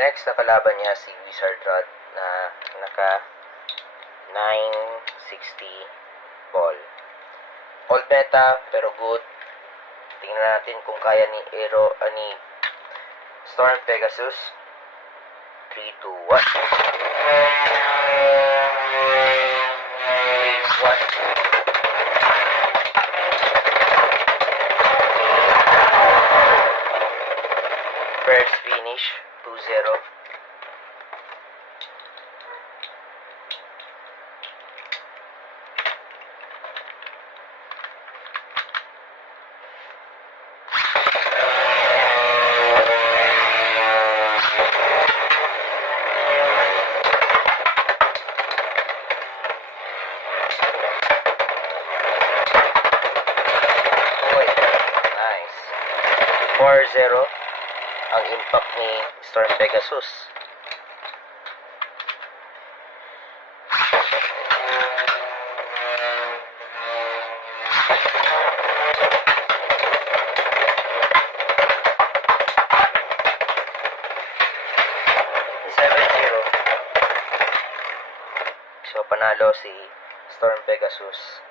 Next na kalaban niya si Wizard Rod na naka 960 ball. Old meta pero good. Tingnan natin kung kaya ni Storm Pegasus. 3, 2, 1. 3, 1. First finish, 2-0. Nice. 4-0 ang impact ni Storm Pegasus. So panalo si Storm Pegasus.